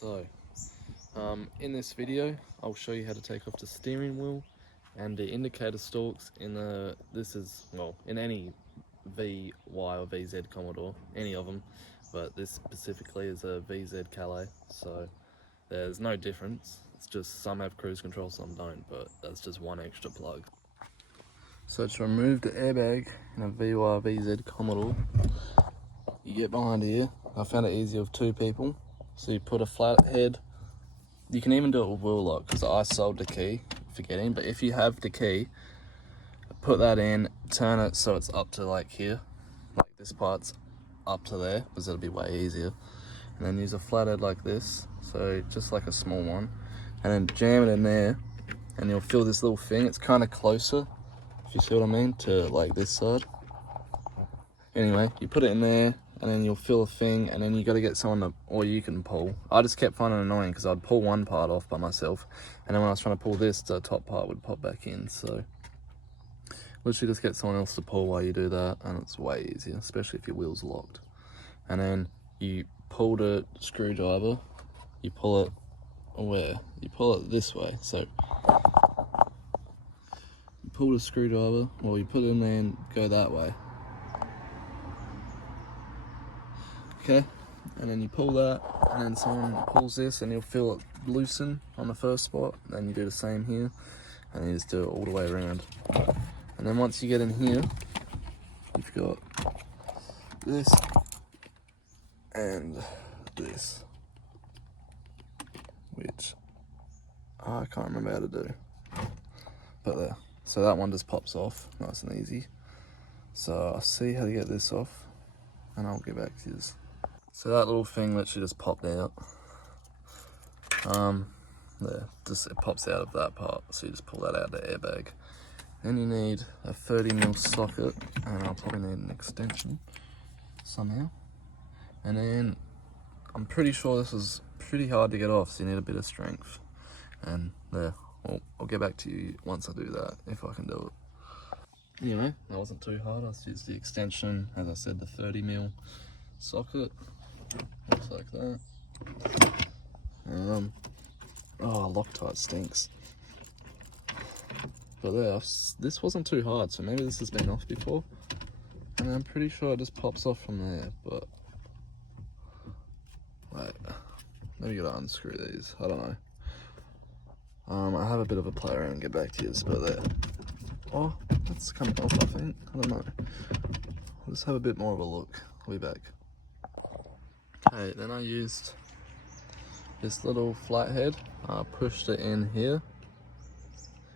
So, in this video, I'll show you how to take off the steering wheel and the indicator stalks in in any V, Y or VZ Commodore, any of them, but this specifically is a VZ Calais, so there's no difference. It's just some have cruise control, some don't, but that's just one extra plug. So to remove the airbag in a VY VZ Commodore, you get behind here. I found it easier with two people. So you put a flat head. You can even do it with wheel lock, because I sold the key, forgetting, but if you have the key, put that in, turn it so it's up to like here, like this part's up to there, because it'll be way easier. And then use a flat head like this, so just like a small one, and then jam it in there, and you'll feel this little thing. It's kind of closer, if you see what I mean, to like this side. Anyway, you put it in there, and then you'll feel a thing, and then you got to get someone to, or you can pull. I just kept finding it annoying because I'd pull one part off by myself, and then when I was trying to pull this, the top part would pop back in. So literally just get someone else to pull while you do that, and it's way easier, especially if your wheel's locked. And then you pull the screwdriver, you pull it where? You pull it this way. So you pull the screwdriver, well, you put it in there and go that way. Okay, and then you pull that, and then someone pulls this, and you'll feel it loosen on the first spot. Then you do the same here, and you just do it all the way around. And then once you get in here, you've got this and this, which I can't remember how to do, but there. So that one just pops off, nice and easy. So I'll see how to get this off, and I'll get back to you. So that little thing literally just popped out. There, it pops out of that part. So you just pull that out of the airbag. Then you need a 30mm socket, and I'll probably need an extension somehow. And then I'm pretty sure this is pretty hard to get off, so you need a bit of strength. And there, well, I'll get back to you once I do that, if I can do it. Anyway, that wasn't too hard. I just used the extension, as I said, the 30mm socket. Looks like that. Oh, Loctite stinks. But there, this wasn't too hard, so maybe this has been off before. And I'm pretty sure it just pops off from there, but wait, maybe you gotta unscrew these, I don't know. I have a bit of a play around and get back to you, but there. Oh, that's coming off, I think. I don't know. I'll just have a bit more of a look. I'll be back. Okay, then I used this little flathead. I pushed it in here,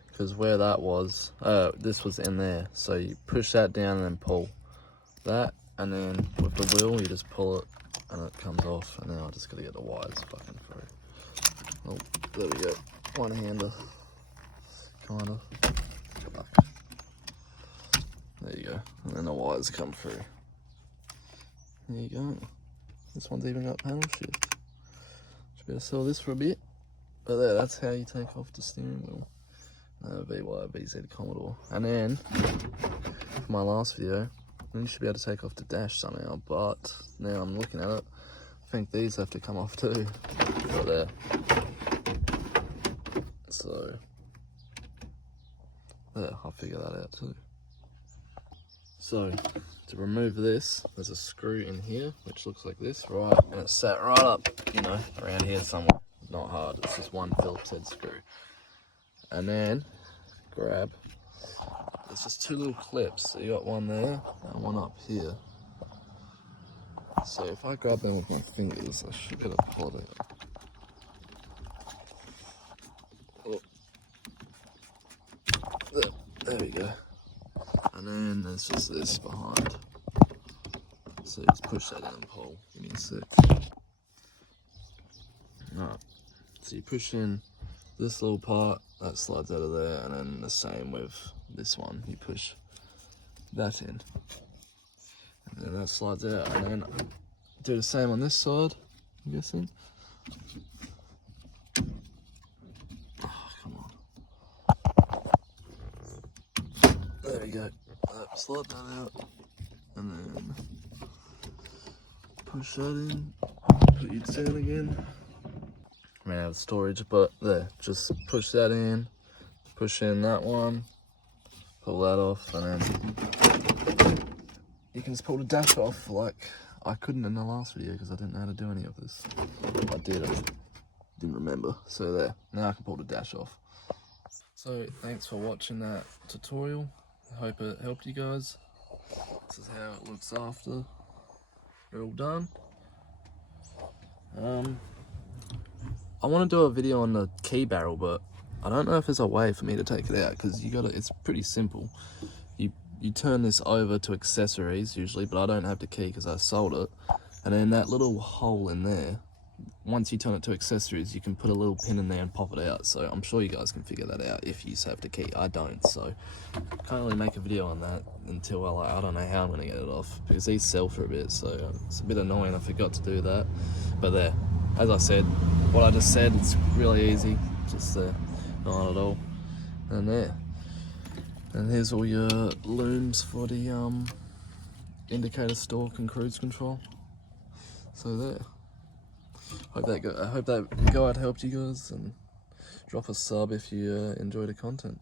because where that was, this was in there. So you push that down and then pull that, and then with the wheel you just pull it and it comes off. And then I just gotta get the wires fucking through. Oh, there we go. One hander, kind of. Fuck. There you go. And then the wires come through. There you go. This one's even got panel shift. Should be able to sell this for a bit. But there, that's how you take off the steering wheel. VY VZ Commodore. And then, for my last video, then you should be able to take off the dash somehow. But now I'm looking at it, I think these have to come off too. Right there. So, there, I'll figure that out too. So, to remove this, there's a screw in here, which looks like this, right? And it's sat right up, around here somewhere. It's not hard, it's just one Phillips head screw. And then, grab, there's just two little clips. So you got one there, and one up here. So if I grab them with my fingers, I should be able to pull it out. Oh. There we go. And then there's just this behind. So you just push that in and pull. Give me a sec. Alright. So you push in this little part, that slides out of there, and then the same with this one. You push that in. And then that slides out, and then do the same on this side, I'm guessing. Oh, come on. There we go. Slide that out, and then push that in, put it down again, ran out of storage, but there, just push that in, push in that one, pull that off, and then you can just pull the dash off like I couldn't in the last video because I didn't know how to do any of this. I did, I didn't remember. So there, now I can pull the dash off. So thanks for watching that tutorial. I hope it helped you guys. This is how it looks after you're all done. I want to do a video on the key barrel, but I don't know if there's a way for me to take it out because it's pretty simple. You turn this over to accessories usually, but I don't have the key because I sold it. And then that little hole in there, once you turn it to accessories, you can put a little pin in there and pop it out. So I'm sure you guys can figure that out if you have the key. I don't, so can't really make a video on that until I don't know how I'm gonna get it off because these sell for a bit, so it's a bit annoying I forgot to do that. But there, as I said, what I just said, it's really easy, just there, not hard at all. And there, and here's all your looms for the indicator, stalk and cruise control. So there, I hope that guide helped you guys, and drop a sub if you enjoy the content.